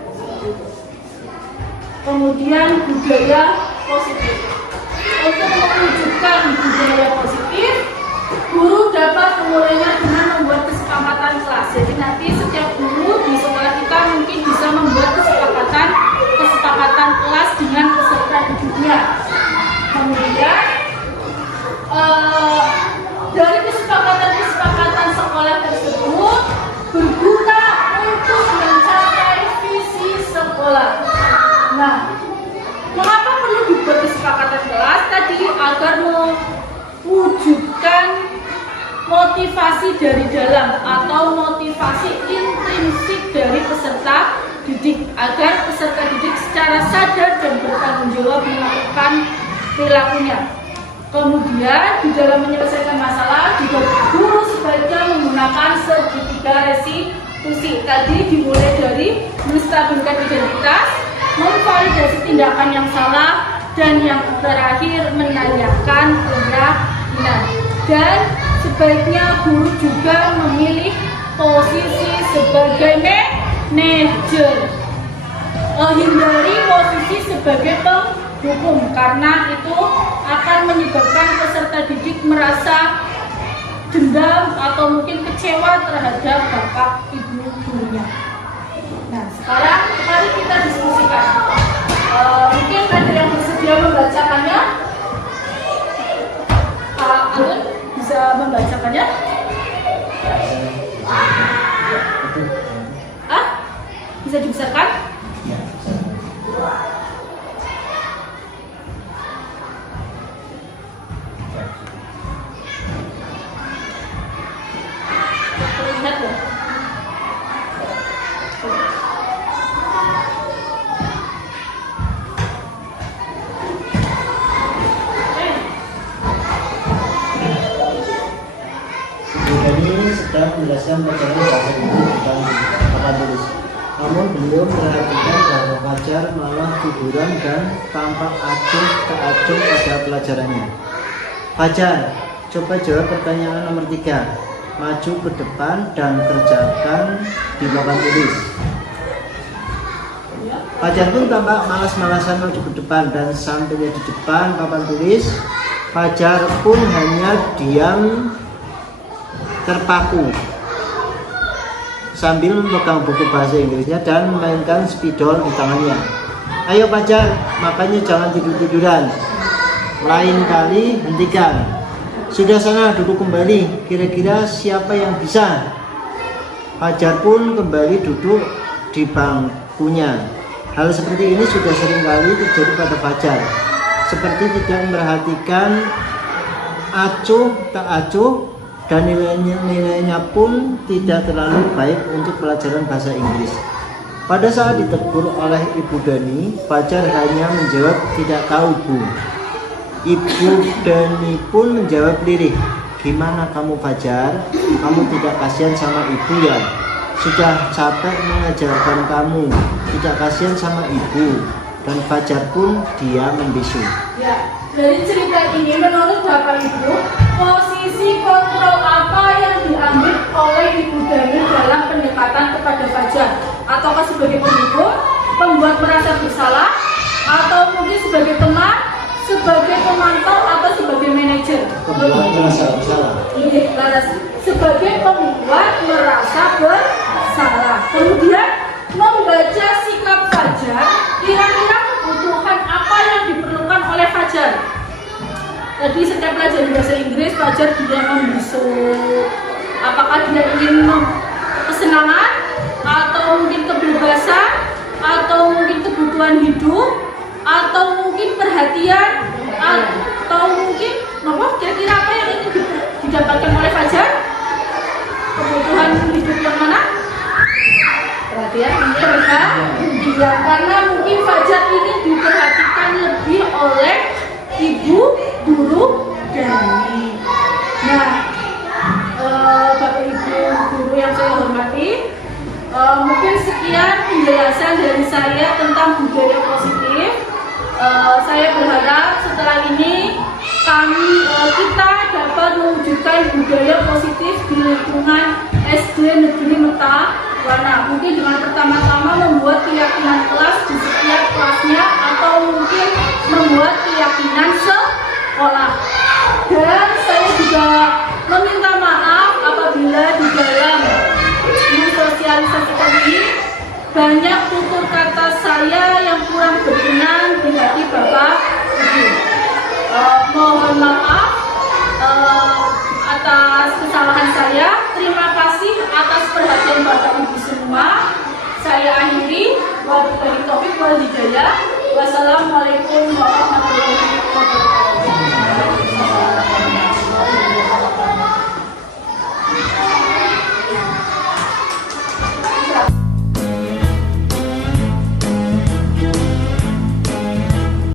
Kemudian budaya positif. Untuk mewujudkan budaya positif, guru dapat memulainya dengan membuat kesepakatan kelas. Jadi nanti setiap guru di sekolah kita mungkin bisa membuat kesepakatan kelas dengan peserta didiknya. Kemudian dari kesepakatan sekolah tersebut berguna untuk mencapai visi sekolah. Nah, mengapa perlu dibuat kesepakatan kelas tadi? Agar mewujudkan motivasi dari dalam atau motivasi intrinsik dari peserta didik, agar peserta didik secara sadar dan bertanggung jawab melakukan perilakunya. Kemudian di dalam menyelesaikan masalah juga guru sebaiknya menggunakan segitiga restitusi. Tadi dimulai dari menstabilkan identitas, memvalidasi tindakan yang salah, dan yang terakhir menanyakan keyakinan. Dan sebaiknya guru juga memilih posisi sebagai manajer, hindari posisi sebagai penghukum, karena itu akan menyebabkan peserta didik merasa dendam atau mungkin kecewa terhadap bapak ibu gurunya. Nah, sekarang mari kita diskusikan. Mungkin ada yang bersedia membacakannya? Pak Alun bisa membacakannya? Bisa dibesarkan? Terlihat ya? menjelaskan pelajaran bahasa Inggris di depan papan tulis. Namun beliau memperhatikan bahwa Fajar malah tiduran dan tampak acuh tak acuh pada pelajarannya. Fajar, coba jawab pertanyaan nomor 3. Maju ke depan dan kerjakan di papan tulis. Fajar pun tampak malas-malasan maju ke depan, dan sampainya di depan papan tulis, Fajar pun hanya diam terpaku sambil memegang buku bahasa Inggrisnya dan memainkan spidol di tangannya. Ayo Fajar, makanya jangan tidur-tiduran. Lain kali hentikan. Sudah sana duduk kembali. Kira-kira siapa yang bisa? Fajar pun kembali duduk di bangkunya. Hal seperti ini sudah sering kali terjadi pada Fajar. Seperti tidak memperhatikan acuh tak acuh, dan nilainya pun tidak terlalu baik untuk pelajaran bahasa Inggris. Pada saat ditegur oleh Ibu Dani, Fajar hanya menjawab tidak tahu Bu. Ibu Dani pun menjawab lirih, gimana kamu Fajar? Kamu tidak kasihan sama ibu ya? Sudah capek mengajarkan kamu, tidak kasihan sama ibu. Dan Fajar pun dia membisu. Ya, dari cerita ini menurut Bapak Ibu, posisi kontrol apa yang diambil oleh Ibu Dani dalam pendekatan kepada Fajar? Ataukah sebagai penghibur, membuat merasa bersalah, atau mungkin sebagai teman, sebagai pemantau, atau sebagai manajer? Membuat merasa bersalah. Iya, sebagai pembuat merasa bersalah. Kemudian membaca sikap Fajar, kira-kira kebutuhan apa yang diperlukan oleh Fajar. Tadi setiap pelajaran bahasa Inggris, Fajar dia membisu. Apakah dia ingin kesenangan, atau mungkin kebebasan, atau mungkin kebutuhan hidup, atau mungkin perhatian, atau mungkin kira-kira apa yang ingin didapatkan oleh Fajar? Kebutuhan hidup yang mana? Perhatian, perhatian, karena mungkin Fajar ingin diperhatikan lebih oleh ibu, guru, Dani. Nah, Bapak Ibu guru yang saya hormati, mungkin sekian penjelasan dari saya tentang budaya positif. Saya berharap setelah ini kita dapat mewujudkan budaya positif di lingkungan SD Negeri Metawana. Mungkin dengan pertama-tama membuat keyakinan kelas di setiap kelasnya, atau mungkin membuat keyakinan sekolah. Dan saya juga meminta maaf apabila di dalam mensosialisasikan ini banyak tutur kata saya yang kurang berkenan di hati Bapak Ibu. Mohon maaf atas kesalahan saya. Terima kasih atas perhatian Bapak Ibu semua. Saya akhiri. Wabillahi taufiq wal hidayah. Wassalamualaikum warahmatullahi wabarakatuh.